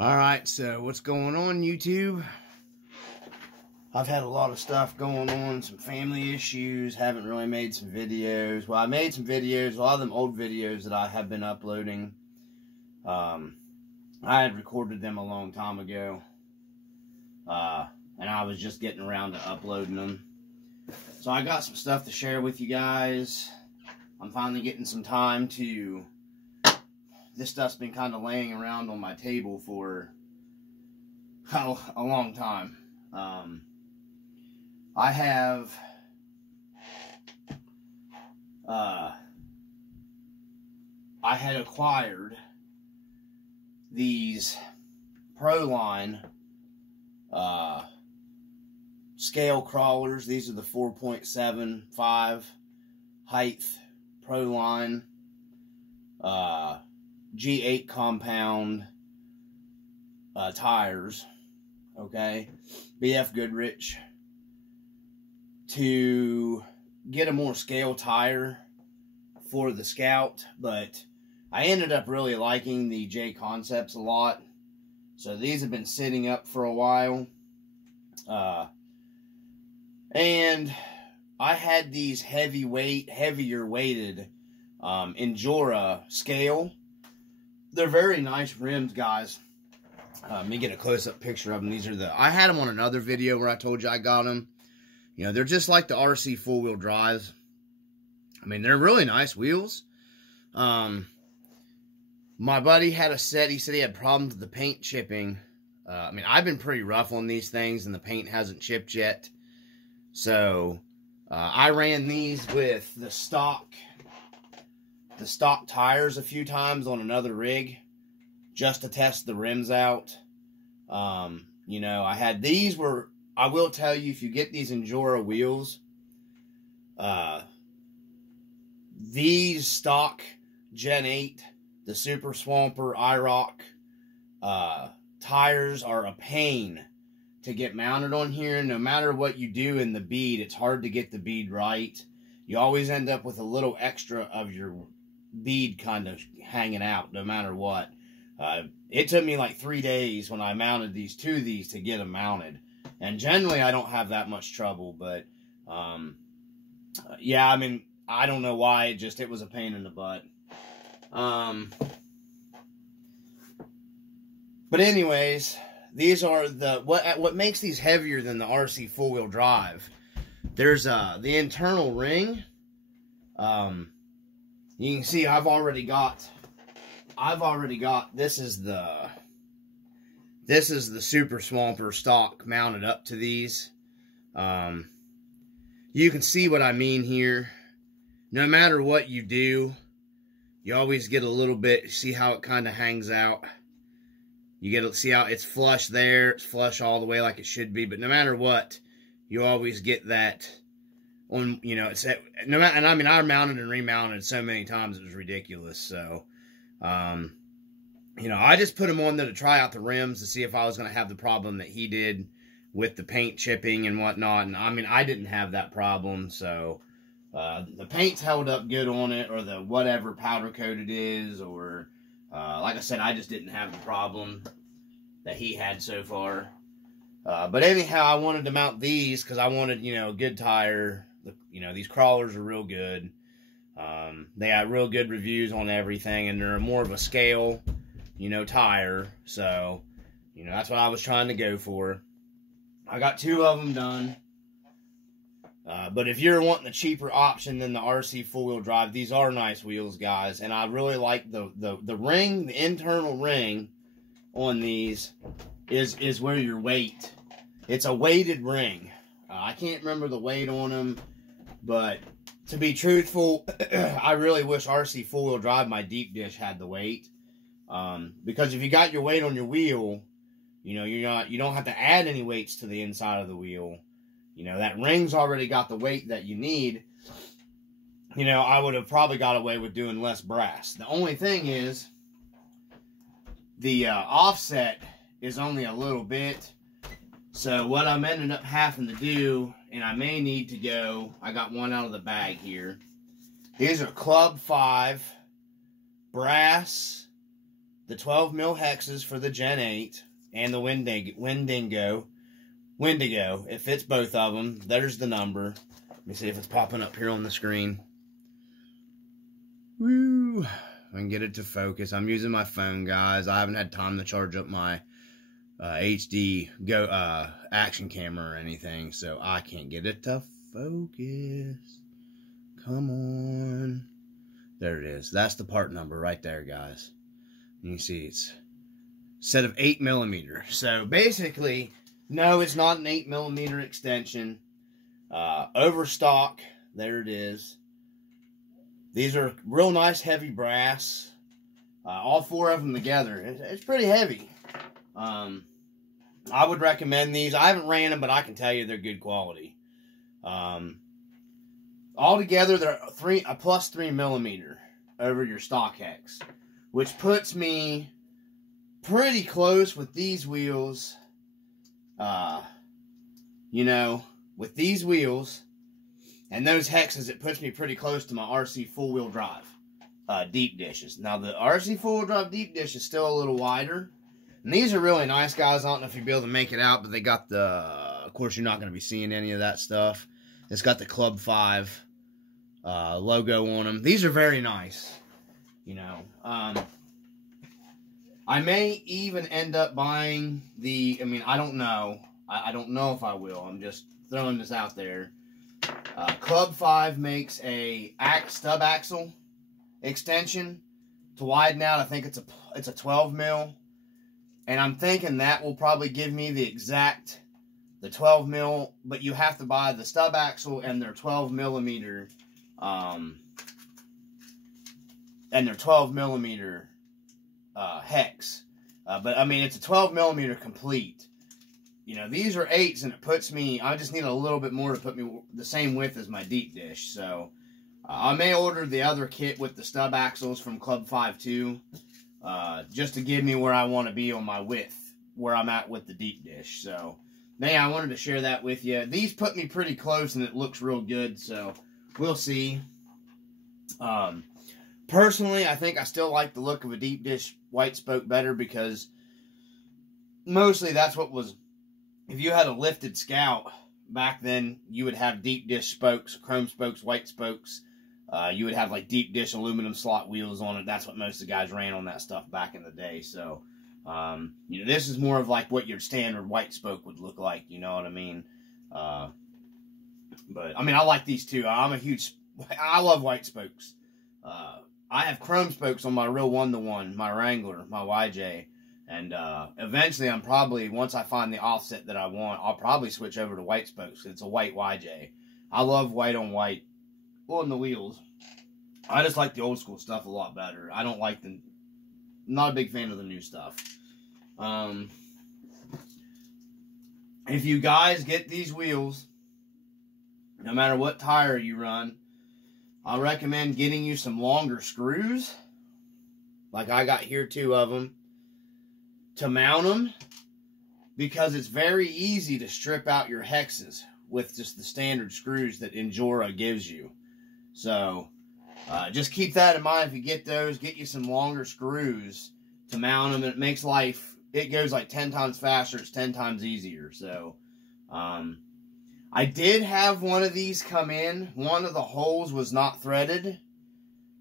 Alright, so what's going on, YouTube? I've had a lot of stuff going on, some family issues, haven't really made some videos. Well, I made some videos, a lot of them old videos that I have been uploading. I had recorded them a long time ago, and I was just getting around to uploading them. So I got some stuff to share with you guys. I'm finally getting some time to... This stuff's been kind of laying around on my table for a long time. I had acquired these Proline scale crawlers. These are the 4.75 height Proline G8 compound tires, okay, BF Goodrich, to get a more scale tire for the Scout. But I ended up really liking the J Concepts a lot, so these have been sitting up for a while, and I had these heavier weighted Endura scale. They're very nice rims, guys. Let me get a close-up picture of them. These are I had them on another video where I told you I got them. You know, they're just like the RC four-wheel drives. I mean, they're really nice wheels. My buddy had a set. He said he had problems with the paint chipping. I mean, I've been pretty rough on these things, and the paint hasn't chipped yet. So, I ran these with the stock tires a few times on another rig just to test the rims out. You know, I had these were, I will tell you, if you get these Endura wheels, these stock Gen 8, the Super Swamper IROC tires are a pain to get mounted on here. No matter what you do in the bead, it's hard to get the bead right. You always end up with a little extra of your bead kind of hanging out no matter what. It took me like 3 days when I mounted these to these to get them mounted, and generally I don't have that much trouble, but yeah, I mean, I don't know why, it was a pain in the butt. But anyways, these are what makes these heavier than the RC four-wheel drive. There's the internal ring. You can see I've already got, this is the Super Swamper stock mounted up to these. You can see what I mean here. No matter what you do, you always get a little bit, see how it kind of hangs out. You get to see how it's flush there, it's flush all the way like it should be, but no matter what, you always get that on, you know, it's no matter, and I mean, I mounted and remounted so many times it was ridiculous. So, you know, I just put them on there to try out the rims to see if I was going to have the problem that he did with the paint chipping and whatnot. And I mean, I didn't have that problem. So, the paint's held up good on it, or the whatever powder coat it is, or, like I said, I just didn't have the problem that he had so far. But anyhow, I wanted to mount these because I wanted, you know, a good tire. You know, these crawlers are real good. They got real good reviews on everything, and they're more of a scale, you know, tire. So, you know, that's what I was trying to go for. I got 2 of them done. But if you're wanting a cheaper option than the RC four-wheel drive, these are nice wheels, guys. And I really like the ring, the internal ring on these is where your weight. It's a weighted ring. I can't remember the weight on them, but to be truthful, I really wish RC four-wheel drive, my deep dish, had the weight. Because if you got your weight on your wheel, you know, you don't have to add any weights to the inside of the wheel. You know, that ring's already got the weight that you need. You know, I would have probably got away with doing less brass. The only thing is, the offset is only a little bit. So what I'm ending up having to do, and I may need to go, I got one out of the bag here. These are Club 5 brass the 12 mil hexes for the Gen 8 and the Wendigo. It fits both of them. There's the number. Let me see if it's popping up here on the screen. Woo! I can get it to focus. I'm using my phone, guys. I haven't had time to charge up my HD action camera or anything, so I can't get it to focus. Come on. There it is. That's the part number right there, guys. You can see it's a set of 8mm. So basically, no, it's not an 8mm extension. Overstock. There it is. These are real nice heavy brass. All 4 of them together. It's pretty heavy. I would recommend these. I haven't ran them, but I can tell you they're good quality. Altogether, they're a plus 3mm over your stock hex, which puts me pretty close with these wheels. You know, with these wheels and those hexes, it puts me pretty close to my RC full-wheel drive deep dishes. Now, the RC full-wheel drive deep dish is still a little wider. And these are really nice, guys. I don't know if you'll be able to make it out, but they got the... Of course, you're not going to be seeing any of that stuff. It's got the Club 5 logo on them. These are very nice. You know, I may even end up buying the... I mean, I don't know. I don't know if I will. I'm just throwing this out there. Club 5 makes a stub axle extension to widen out. I think it's a 12 mil. And I'm thinking that will probably give me the 12 mil, but you have to buy the stub axle and their 12mm, hex. But I mean, it's a 12mm complete. You know, these are 8s, and it puts me, I just need a little bit more to put me the same width as my deep dish. So, I may order the other kit with the stub axles from Club 5 too. Just to give me where I want to be on my width, where I'm at with the deep dish. So, yeah, I wanted to share that with you. These put me pretty close, and it looks real good, so we'll see. Personally, I think I still like the look of a deep dish white spoke better, because mostly that's what was, if you had a lifted Scout back then, you would have deep dish spokes, chrome spokes, white spokes. You would have like deep dish aluminum slot wheels on it. That's what most of the guys ran on that stuff back in the day. So, you know, this is more of like what your standard white spoke would look like. You know what I mean? But I mean, I like these too. I love white spokes. I have chrome spokes on my real 1-to-1, my Wrangler, my YJ. And eventually, I'm probably, once I find the offset that I want, I'll probably switch over to white spokes. It's a white YJ. I love white on white on the wheels. I just like the old school stuff a lot better. I don't like not a big fan of the new stuff. If you guys get these wheels, no matter what tire you run, I recommend getting you some longer screws. Like I got here 2 of them. To mount them, because it's very easy to strip out your hexes with just the standard screws that Endura gives you. So, just keep that in mind. If you get those, get you some longer screws to mount them. It makes life, it goes like 10 times faster. It's 10 times easier. So, I did have one of these come in. One of the holes was not threaded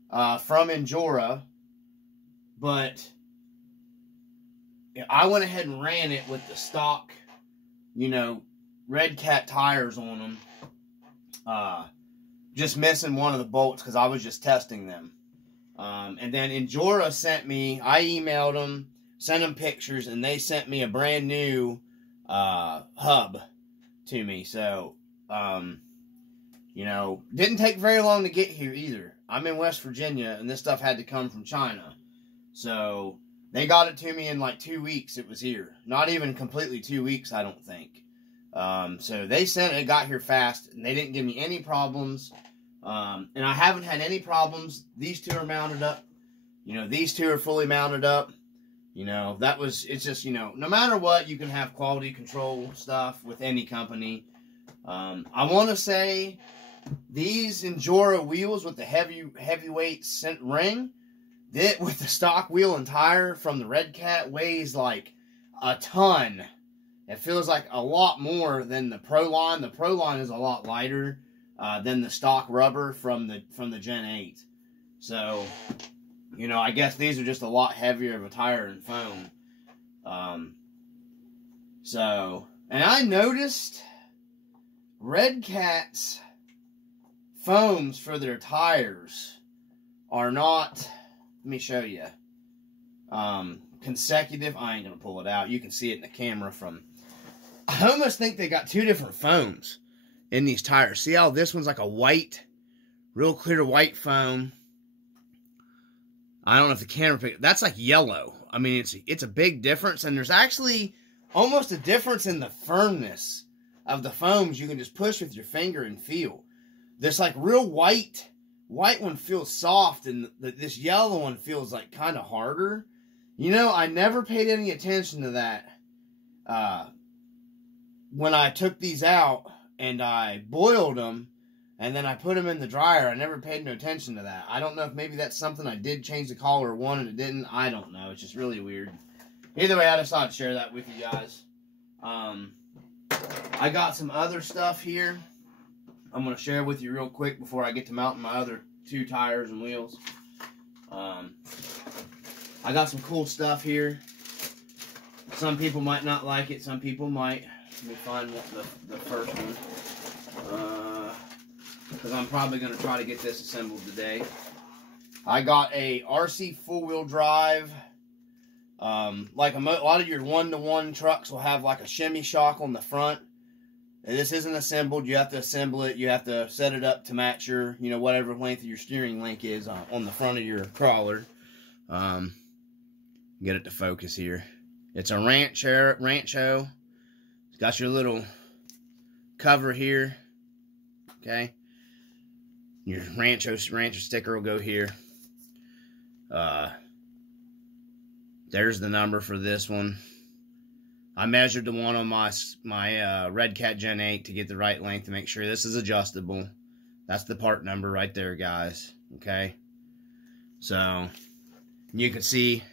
from Endura, but I went ahead and ran it with the stock, you know, Red Cat tires on them. Just missing one of the bolts because I was just testing them. And then Endura sent me, I emailed them, sent them pictures, and they sent me a brand new hub to me. So, you know, didn't take very long to get here either. I'm in West Virginia, and this stuff had to come from China. So they got it to me in like 2 weeks. It was here. Not even completely 2 weeks, I don't think. So they sent it, got here fast, and they didn't give me any problems. And I haven't had any problems. These 2 are mounted up. You know, these 2 are fully mounted up. You know, it's just, you know, no matter what, you can have quality control stuff with any company. I want to say these Endura wheels with the heavyweight ring, It, with the stock wheel and tire from the Red Cat, weighs like a ton. It feels like a lot more than the Pro line. The Pro line is a lot lighter than the stock rubber from the Gen 8. So, you know, I guess these are just a lot heavier of a tire and foam. And I noticed Red Cat's foams for their tires are not, let me show you, consecutive. I ain't gonna pull it out. You can see it in the camera from, I almost think they got two different foams in these tires. See how this one's like a white, real clear white foam. I don't know if the camera picked, that's like yellow. I mean, it's a big difference, and there's actually almost a difference in the firmness of the foams. You can just push with your finger and feel. This like real white one feels soft, and this yellow one feels like kind of harder. You know, I never paid any attention to that when I took these out and I boiled them and then I put them in the dryer. I never paid no attention to that. I don't know if maybe that's something I did change the collar one and it didn't. I don't know. It's just really weird. Either way, I just thought I'd share that with you guys. I got some other stuff here I'm going to share with you real quick before I get to mounting my other 2 tires and wheels. I got some cool stuff here. Some people might not like it. Some people might. Let me find the first one. Because I'm probably going to try to get this assembled today. I got a RC four-wheel drive. Like a lot of your one-to-one trucks will have like a shimmy shock on the front. And this isn't assembled. You have to assemble it. You have to set it up to match your, you know, whatever length of your steering link is on the front of your crawler. Get it to focus here. It's a Rancho. It's got your little cover here. Okay. Your Rancho sticker will go here. There's the number for this one. I measured the one on my Red Cat Gen 8 to get the right length to make sure this is adjustable. That's the part number right there, guys. Okay. So you can see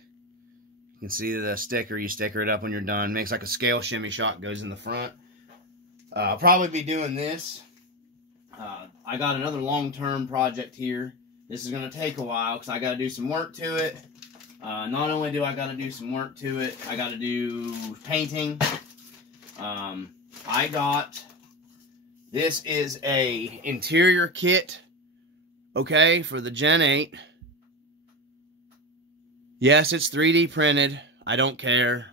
the sticker. You sticker it up when you're done. Makes like a scale shimmy shock, goes in the front. I'll probably be doing this. I got another long-term project here. This is going to take a while because I got to do some work to it. Not only do I got to do some work to it, I got to do painting. This is a interior kit, okay, for the Gen 8. Yes, it's 3D printed. I don't care.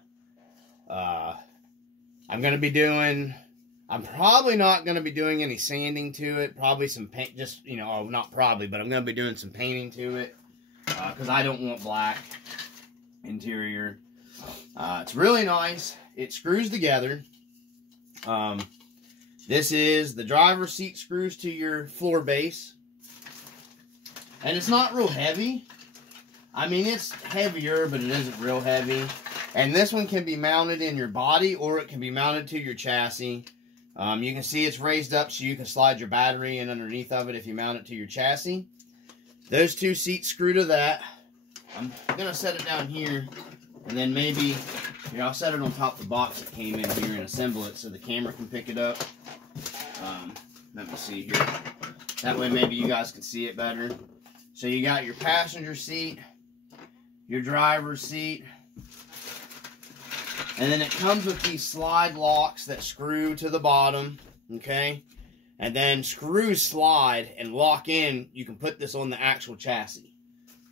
I'm probably not going to be doing any sanding to it. Probably some paint, just, you know, not probably, but I'm going to be doing some painting to it. Because I don't want black interior. It's really nice. It screws together. This is the driver's seat screws to your floor base. And it's not real heavy. I mean, it's heavier, but it isn't real heavy. And this one can be mounted in your body, or it can be mounted to your chassis. You can see it's raised up so you can slide your battery in underneath of it if you mount it to your chassis. Those 2 seats screw to that. I'm going to set it down here, and then maybe, here, I'll set it on top of the box that came in here and assemble it so the camera can pick it up. Let me see here. That way maybe you guys can see it better. So you got your passenger seat, your driver's seat, and then it comes with these slide locks that screw to the bottom, okay? And then screws slide and lock in. You can put this on the actual chassis.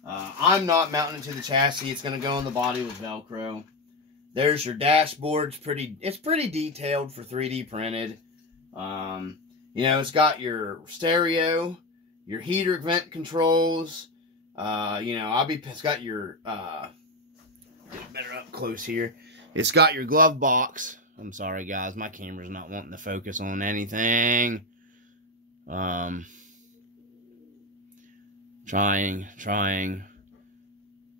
I'm not mounting it to the chassis. It's going to go on the body with Velcro. There's your dashboard. It's pretty detailed for 3D printed. You know, it's got your stereo, your heater vent controls. You know, it's got your, get it better up close here. It's got your glove box. I'm sorry, guys. My camera's not wanting to focus on anything. Trying.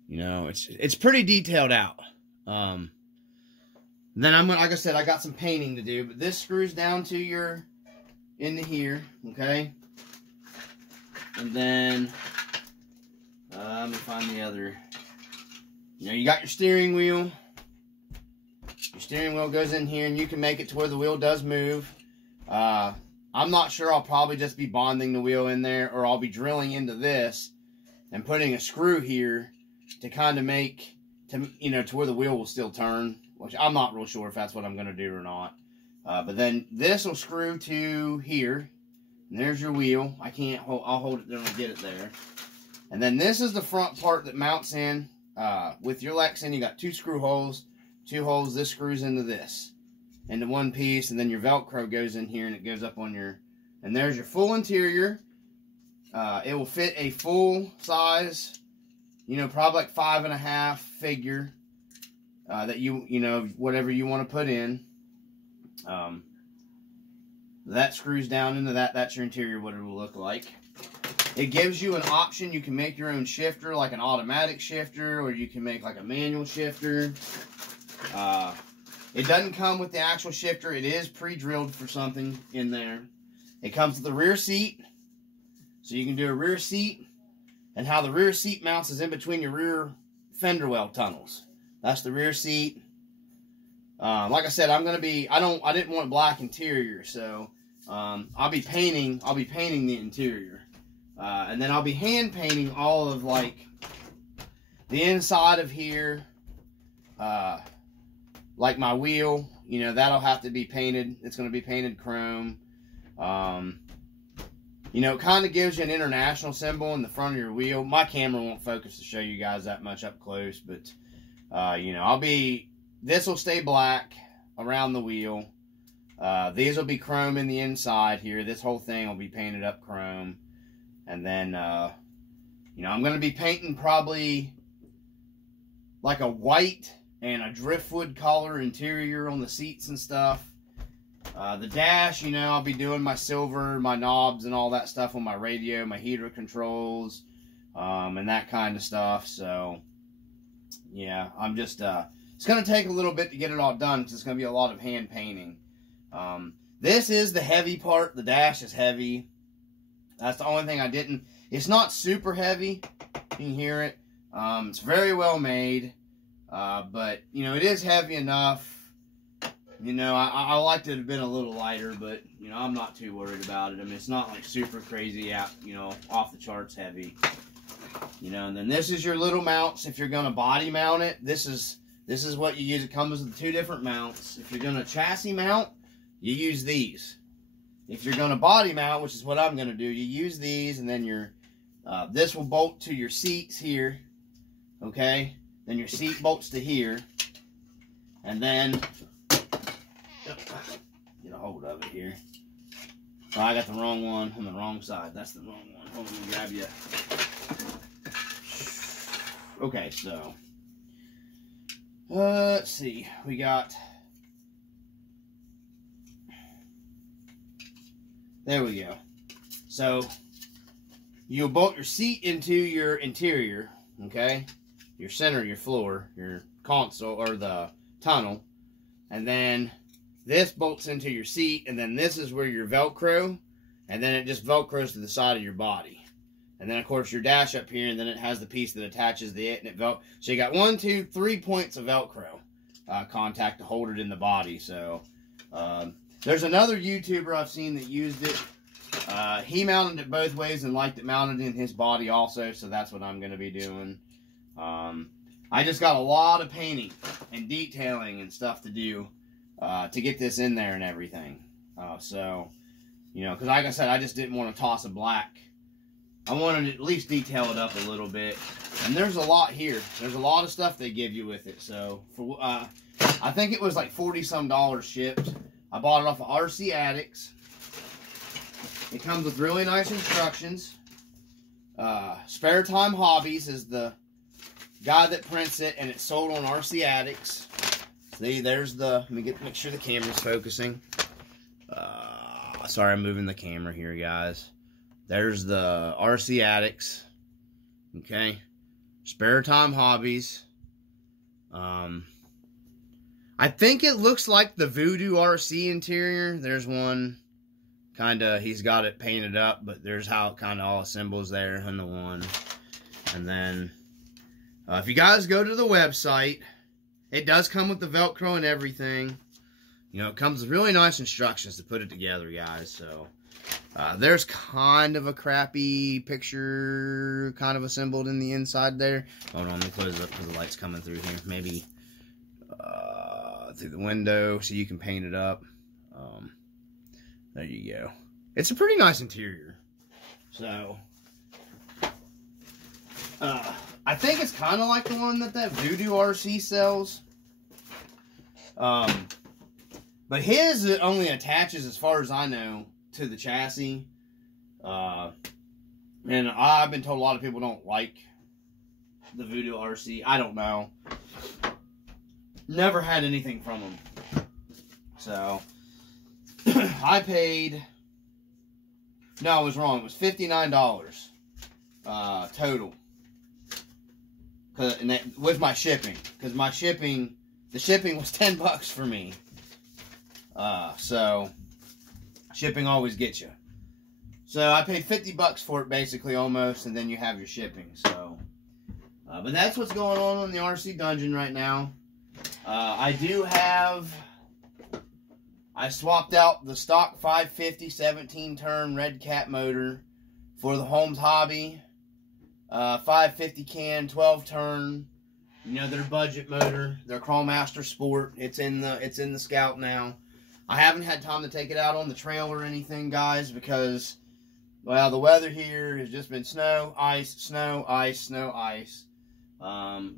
You know, it's pretty detailed out. Then like I said, I got some painting to do, but this screws down to into here, okay? And then, Let me find the other. You know, you got your steering wheel. Your steering wheel goes in here, and you can make it to where the wheel does move. I'm not sure. I'll probably just be bonding the wheel in there, or I'll be drilling into this and putting a screw here to kind of make, you know, to where the wheel will still turn, which I'm not real sure if that's what I'm going to do or not. But then this will screw to here, and there's your wheel. I'll hold it there and get it there. And then this is the front part that mounts in. With your Lexan, you got 2 screw holes, 2 holes. This screws into this, into one piece, and then your Velcro goes in here, and it goes up on your, and there's your full interior. It will fit a full size, you know, probably like 5.5 figure, that you know, whatever you want to put in. That screws down into that. That's your interior, what it will look like. It gives you an option. You can make your own shifter, like an automatic shifter, or you can make like a manual shifter. It doesn't come with the actual shifter. It is pre-drilled for something in there. It comes with the rear seat. So you can do a rear seat. And how the rear seat mounts is in between your rear fender well tunnels. That's the rear seat. Like I said, I didn't want black interior, so I'll be painting the interior. And then I'll be hand painting all of like the inside of here, like my wheel, you know, that'll have to be painted. It's going to be painted chrome. You know, it kind of gives you an international symbol in the front of your wheel. My camera won't focus to show you guys that much up close, but you know, this will stay black around the wheel. These will be chrome in the inside here. This whole thing will be painted up chrome. And then, you know, I'm going to be painting probably like a white and a driftwood color interior on the seats and stuff. The dash, you know, I'll be doing my silver, my knobs and all that stuff on my radio, my heater controls, and that kind of stuff. So, yeah, I'm just, it's going to take a little bit to get it all done because it's going to be a lot of hand painting. This is the heavy part. The dash is heavy. That's the only thing I didn't. It's not super heavy. You can hear it. It's very well made. But, you know, it is heavy enough. You know, I liked it to have been a little lighter, but, you know, I'm not too worried about it. I mean, it's not like super crazy, you know, off the charts heavy. You know, and then this is your little mounts. If you're going to body mount it, this is what you use. It comes with 2 different mounts. If you're going to chassis mount, you use these. If you're going to body mount, which is what I'm going to do, you use these, and then your this will bolt to your seats here, okay? Then your seat bolts to here, and then get a hold of it here. Oh, I got the wrong one on the wrong side. That's the wrong one. Hold on, let me grab you. Okay, so let's see. We got. There we go. So, you'll bolt your seat into your interior, okay? Your center, your floor, your console, or the tunnel. And then this bolts into your seat, and then this is where your Velcro, and then it just Velcros to the side of your body. And then, of course, your dash up here, and then it has the piece that attaches the it, and it so you got 1, 2, 3 points of Velcro contact to hold it in the body. So, there's another YouTuber I've seen that used it. He mounted it both ways and liked it mounted in his body also, so that's what I'm going to be doing. I just got a lot of painting and detailing and stuff to do to get this in there and everything. So, you know, because like I said, I just didn't want to toss a black. I wanted to at least detail it up a little bit. And there's a lot here. There's a lot of stuff they give you with it. So, for I think it was like $40-some shipped. I bought it off of RC Addicts. It comes with really nice instructions. Spare Time Hobbies is the guy that prints it, and it's sold on RC Addicts. See, there's the. Let me make sure the camera's focusing. Sorry, I'm moving the camera here, guys. There's the RC Addicts. Okay, Spare Time Hobbies. I think it looks like the Voodoo RC interior. There's one, kind of, he's got it painted up, but there's how it kind of all assembles there in the one. And then, if you guys go to the website, it does come with the Velcro and everything. You know, it comes with really nice instructions to put it together, guys. So, there's kind of a crappy picture kind of assembled in the inside there. Hold on, let me close it up because the light's coming through here. Maybe through the window so you can paint it up. There you go. It's a pretty nice interior. So, I think it's kind of like the one that Voodoo RC sells. But his only attaches, as far as I know, to the chassis. And I've been told a lot of people don't like the Voodoo RC. I don't know. Never had anything from them. So, I paid... No, I was wrong. It was $59 total. And that, with my shipping. Because my shipping... The shipping was $10 for me. So, shipping always gets you. So, I paid $50 for it, basically, almost, and then you have your shipping. So, but that's what's going on in the RC Dungeon right now. I do have... I swapped out the stock 550 17-turn red cat motor for the Holmes Hobby 550 can 12-turn. You know, their budget motor, their Crawlmaster Sport. It's in the Scout now. I haven't had time to take it out on the trail or anything, guys, because, well, the weather here has just been snow, ice, snow, ice, snow, ice.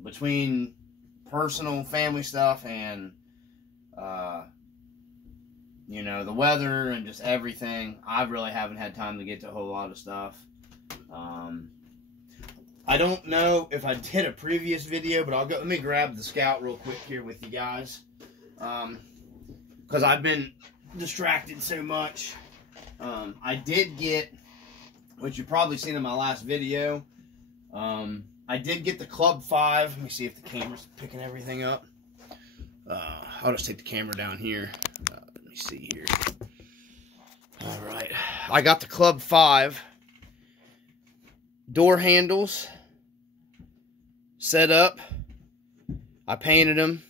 Between personal family stuff and, you know, the weather and just everything, I really haven't had time to get to a whole lot of stuff. I don't know if I did a previous video, but let me grab the Scout real quick here with you guys. Because I've been distracted so much. I did get, which you've probably seen in my last video, I did get the Club 5. Let me see if the camera's picking everything up. I'll just take the camera down here. Let me see here. Alright. I got the Club 5 door handles set up. I painted them.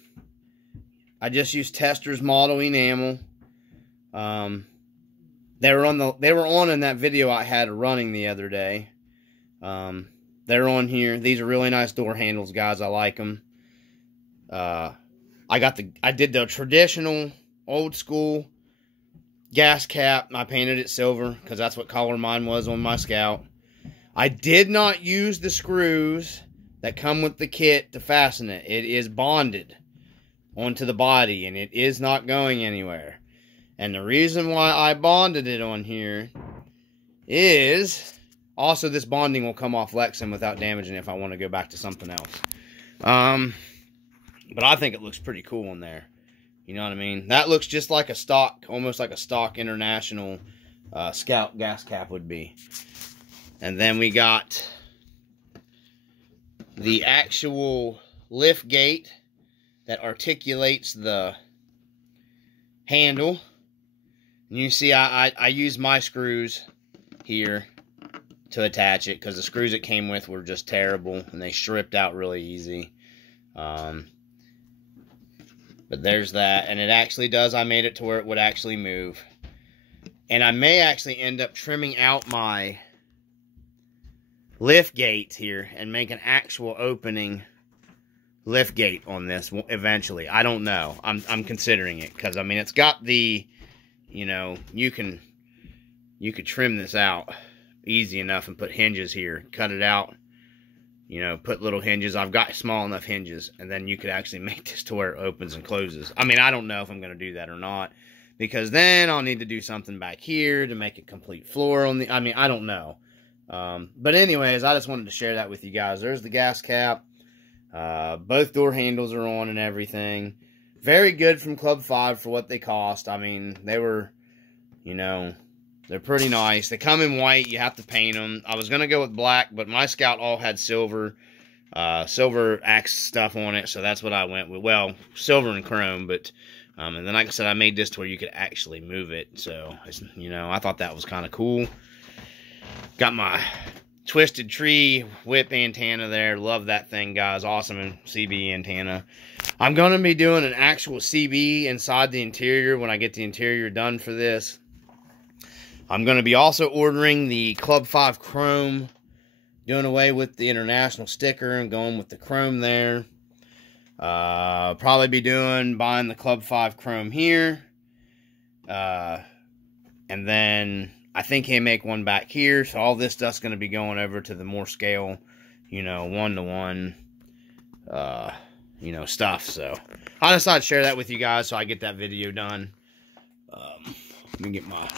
I just used Tester's model enamel. They were on in that video I had running the other day. They're on here. These are really nice door handles, guys. I like them. I did the traditional old school gas cap. I painted it silver because that's what color mine was on my Scout. I did not use the screws that come with the kit to fasten it. It is bonded onto the body, and it is not going anywhere. And the reason why I bonded it on here is... Also, this bonding will come off Lexan without damaging it if I want to go back to something else. But I think it looks pretty cool in there. You know what I mean? That looks just like a stock, almost like a stock international Scout gas cap would be. And then we got the actual lift gate that articulates the handle. And you see I used my screws here to attach it because the screws it came with were just terrible and they stripped out really easy. But there's that, and it actually does. I made it to where it would actually move. And I may actually end up trimming out my lift gate here and make an actual opening lift gate on this eventually. I don't know. I'm considering it because I mean it's got the, you know, you could trim this out easy enough and put hinges here, cut it out, you know, put little hinges. I've got small enough hinges, and then you could actually make this to where it opens and closes. I mean, I don't know if I'm going to do that or not, because then I'll need to do something back here to make a complete floor on the, I mean, I don't know. But anyways, I just wanted to share that with you guys. There's the gas cap. Both door handles are on and everything. Very good from Club 5 for what they cost. I mean, they were, you know, they're pretty nice. They come in white. You have to paint them. I was going to go with black, but my Scout all had silver axe stuff on it, so that's what I went with. Well, silver and chrome, but, and then like I said, I made this to where you could actually move it, so, you know, I thought that was kind of cool. Got my Twisted Tree whip antenna there. Love that thing, guys. Awesome CB antenna. I'm going to be doing an actual CB inside the interior when I get the interior done for this. I'm going to be also ordering the Club 5 Chrome, doing away with the international sticker and going with the chrome there. Probably be buying the Club 5 Chrome here. And then I think he'll make one back here. So all this stuff's going to be going over to the more scale, you know, 1-to-1, you know, stuff. So I decided to share that with you guys so I get that video done. Let me get my